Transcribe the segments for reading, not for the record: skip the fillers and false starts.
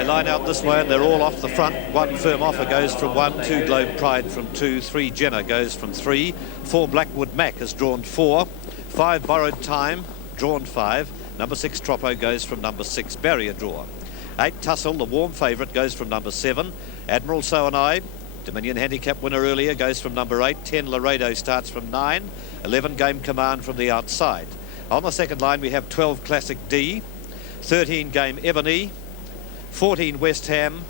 They line out this way and they're all off the front. 1 Firm Offer goes from 1, 2 Globe Pride from 2, 3 Jenner goes from 3, 4 Blackwood Mac has drawn 4, 5 Borrowed Time, drawn 5, number 6 Troppo goes from number 6, Barrier Draw. 8 Tussle, the warm favourite, goes from number 7, Admiral So and I, Dominion handicap winner earlier, goes from number 8, 10 Laredo starts from 9, 11 Game Command from the outside. On the second line we have 12 Classic D, 13 Game Ebony, 14 West Ham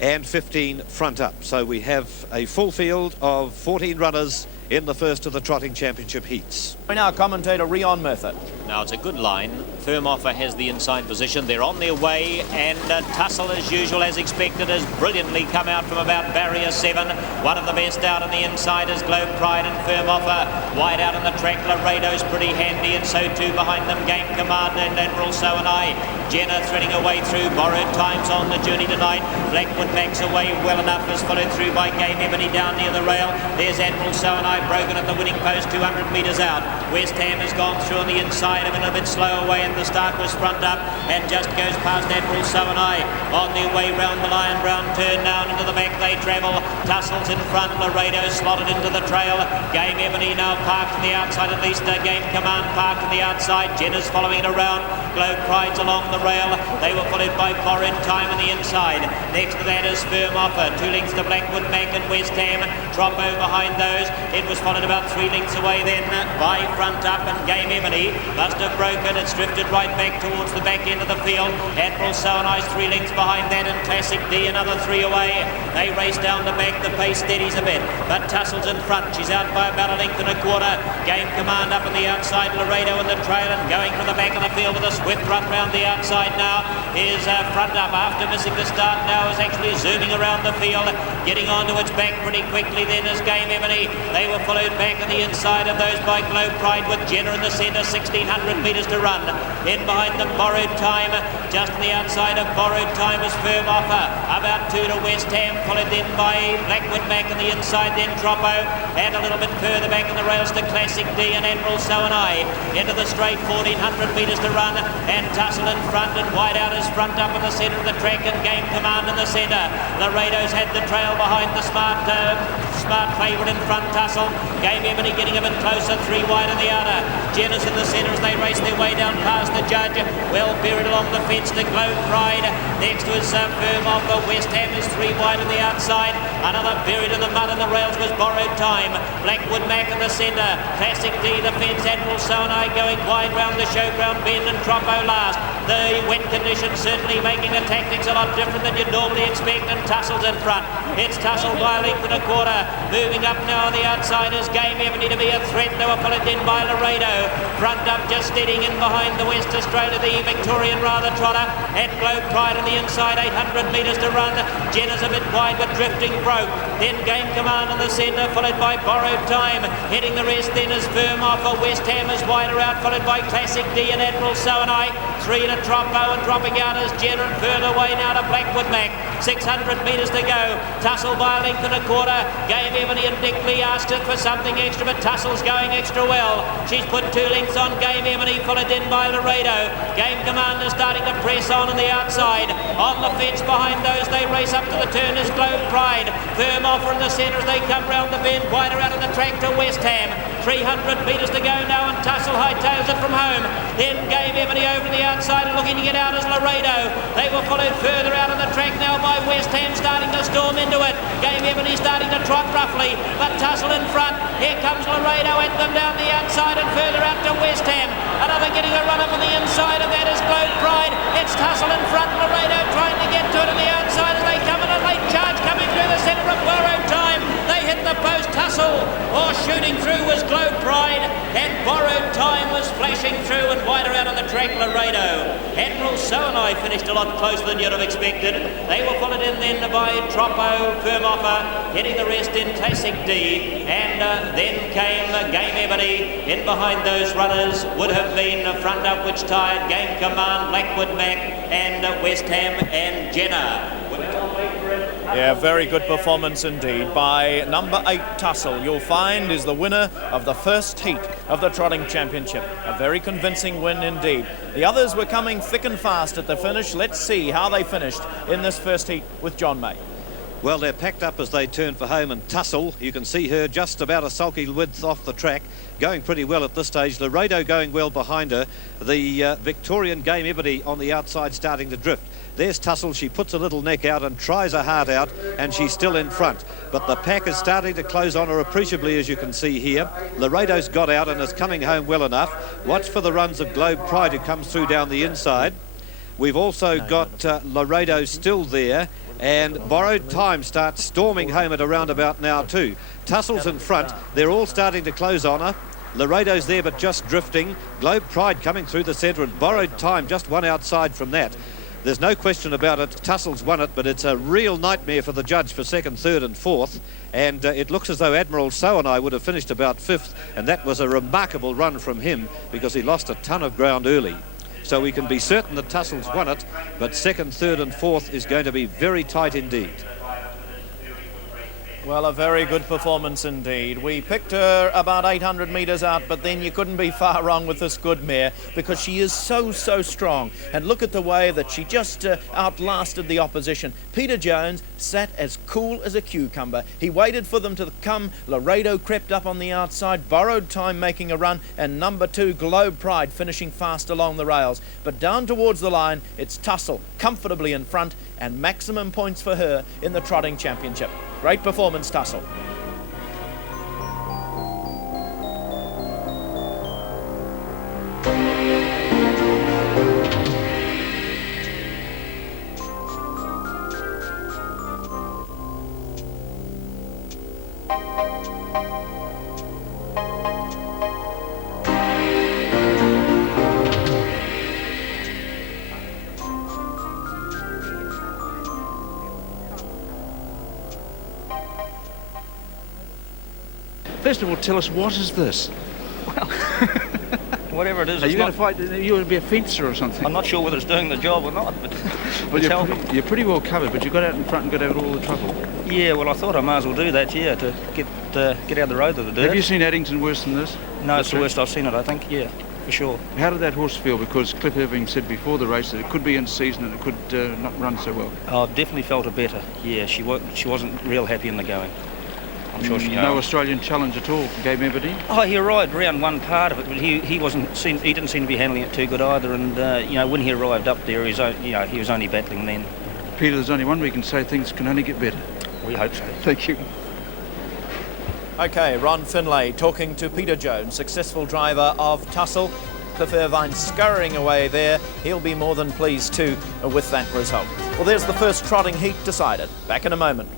and 15 Front Up. So we have a full field of 14 runners in the first of the Trotting Championship heats. Now commentator Rion Murtha. Now it's a good line. Firm Offer has the inside position. They're on their way, and Tussle, as usual, as expected, has brilliantly come out from about barrier 7. One of the best out on the inside is Globe Pride and Firm Offer. Wide out on the track, Laredo's pretty handy, and so too behind them Game Command and Admiral So and I. Jenner threading away through. Borrowed Time's on the journey tonight. Blackwood backs away well enough, is followed through by Game Ebony down near the rail. There's Admiral So and I broken at the winning post, 200 metres out. West Ham has gone through on the inside of it, a bit slow away at the start, was Front Up and just goes past Admiral So and I. On their way round the Lion Brown turn now, into the back they travel. Tussle's in front, Laredo slotted into the trail. Game Ebony now parked on the outside, at least Game Command parked on the outside. Jenner's following it around. Globe Pride's along the rail. They were followed by Borrowed Time on the inside. Next to that is Firm Offer. 2 lengths to Blackwood Mac and West Ham. Troppo behind those. It was followed about 3 lengths away then by Front Up, and Game Ebony must have broken. It's drifted right back towards the back end of the field. Admiral So and I's 3 lengths behind that, and Classic D another 3 away. They race down the back. The pace steadies a bit, but Tussle's in front. She's out by about 1.25 lengths. Game Command up on the outside. Laredo in the trail and going from the back of the field with a swift run round the outside now. Here's Front Up after missing the start now, is actually zooming around the field, getting onto its back pretty quickly. Then is Game Ebony. They were followed back on the inside of those by Globe Pride with Jenner in the centre, 1,600 metres to run. In behind them Borrowed Time. Just on the outside of Borrowed Time is Firm Offer. About 2 to West Ham, followed then by Blackwood Mac on the inside, then Troppo, and a little bit further back on the rails to Classic D and Admiral So and I. Into the straight, 1,400 metres to run, and Tussle in front, and wide out is Front Up in the centre of the track, and Game Command in the centre. Laredo's had the trail behind the smart favourite in front, Tussle. Game Ebony getting a bit closer, 3 wide on the outer. Jenner's in the centre as they race their way down past the judge. Well buried along the fence to Globe Pride. Next to his Firm Offer. West Ham is 3 wide on the outside. Another buried in the mud on the rails was Borrowed Time. Blackwood Mac in the centre. Classic D the fence. Admiral So and I going wide round the showground bend, and Troppo last. The wet conditions certainly making the tactics a lot different than you'd normally expect, and Tussle's in front. It's Tussle by 1.25 lengths. Moving up now on the outside is Game Ebony to be a threat. They were followed in by Laredo. Front Up just steadying in behind the West Australia, the Victorian rather trotter, and Globe Pride on the inside, 800 metres to run. Jenner's a bit wide but drifting broke. Then Game Command on the centre, followed by Borrowed Time. Heading the rest then is Firm Offer. West Ham is wider out, followed by Classic D and Admiral So and I. 3 to Troppo, and dropping out is Jenner, and further away now to Blackwood Mac. 600 metres to go. Tussle by 1.25 lengths. Game Ebony and Dick Lee asked it for something extra, but Tussle's going extra well. She's put 2 lengths on Game Ebony, followed in by Laredo. Game Command is starting to press on the outside. On the fence behind those, they race up to the turn is Globe Pride. Firm Offer in the centre as they come round the bend, wider out of the track to West Ham. 300 metres to go now, and Tussle hightails it from home. Then Game Ebony over to the outside and looking to get out is Laredo. They were followed further out on the track now by West Ham, starting to storm into it. Game Ebony starting to trot roughly, but Tussle in front. Here comes Laredo at them down the outside and further out to West Ham. Another getting a run up on the inside, and that is Globe Pride. It's Tussle in front, Laredo trying to get to it on the outside as they come in a late charge coming through the centre of Borrowed Time. They hit the post. Tussle, or shooting through was Globe Pride, and Borrowed Time was flashing through, and wider out on the track Laredo. Admiral So and I finished a lot closer than you'd have expected. They were followed in then by Troppo, Firm Offer, getting the rest in Classic D, and then came Game Ebony. In behind those runners would have been Front Up, which tied Game Command, Blackwood Mac, and West Ham and Jenner. Yeah, very good performance indeed by number 8 Tussle. You'll find is the winner of the first heat of the Trotting Championship. A very convincing win indeed. The others were coming thick and fast at the finish. Let's see how they finished in this first heat with John May. Well, they're packed up as they turn for home, and Tussle, you can see her just about a sulky width off the track, going pretty well at this stage. Laredo going well behind her. The Victorian Game Ebony on the outside starting to drift. There's Tussle. She puts a little neck out and tries her heart out, and she's still in front. But the pack is starting to close on her appreciably, as you can see here. Laredo's got out and is coming home well enough. Watch for the runs of Globe Pride, who comes through down the inside. We've also got Laredo still there, and Borrowed Time starts storming home at around about now too. Tussle's in front. They're all starting to close on her. Laredo's there but just drifting. Globe Pride coming through the centre, and Borrowed Time just one outside from that. There's no question about it. Tussle's won it, but it's a real nightmare for the judge for second, third and fourth. And it looks as though Admiral So and I would have finished about fifth, and that was a remarkable run from him because he lost a ton of ground early. So we can be certain that Tussle's won it, but second, third and fourth is going to be very tight indeed. Well, a very good performance indeed. We picked her about 800 metres out, but then you couldn't be far wrong with this good mare because she is so strong. And look at the way that she just outlasted the opposition. Peter Jones sat as cool as a cucumber. He waited for them to come. Laredo crept up on the outside, Borrowed Time making a run, and number 2, Globe Pride, finishing fast along the rails. But down towards the line, it's Tussle comfortably in front, and maximum points for her in the Trotting Championship. Great performance, Tussle. First of all, tell us, what is this? Well, whatever it is. Are you going to fight? You want to be a fencer or something? I'm not sure whether it's doing the job or not, but well, you're pretty well covered, but you got out in front and got out all the trouble. Yeah, well, I thought I might as well do that, yeah, to get out of the road of the dirt. Have you seen Addington worse than this? No, it's the worst I've seen it, I think, yeah, for sure. How did that horse feel? Because Cliff Irving said before the race that it could be in season and it could not run so well. I definitely felt her better, yeah. She wasn't real happy in the going. I'm sure she. No Australian challenge at all for Game Ebony? Oh, he arrived round one part of it, but he didn't seem to be handling it too good either. And when he arrived up there, he was only battling then. Peter, there's only one we can say things can only get better. We hope so. Thank you. Okay, Ron Finlay talking to Peter Jones, successful driver of Tussle. Cliff Irvine scurrying away there. He'll be more than pleased too with that result. Well, there's the first trotting heat decided. Back in a moment.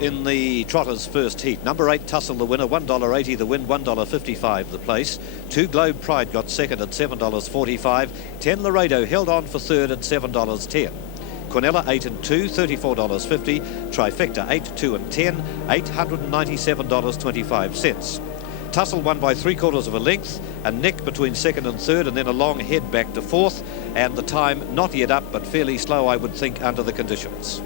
In the Trotters first heat, number 8 Tussle the winner, $1.80 the win, $1.55 the place. 2 Globe Pride got second at $7.45. 10 Laredo held on for third at $7.10. Quinella 8 and 2, $34.50. Trifecta 8, 2 and 10, $897.25. Tussle won by 3/4 of a length, a nick between second and third, and then a long head back to fourth, and the time not yet up but fairly slow, I would think, under the conditions.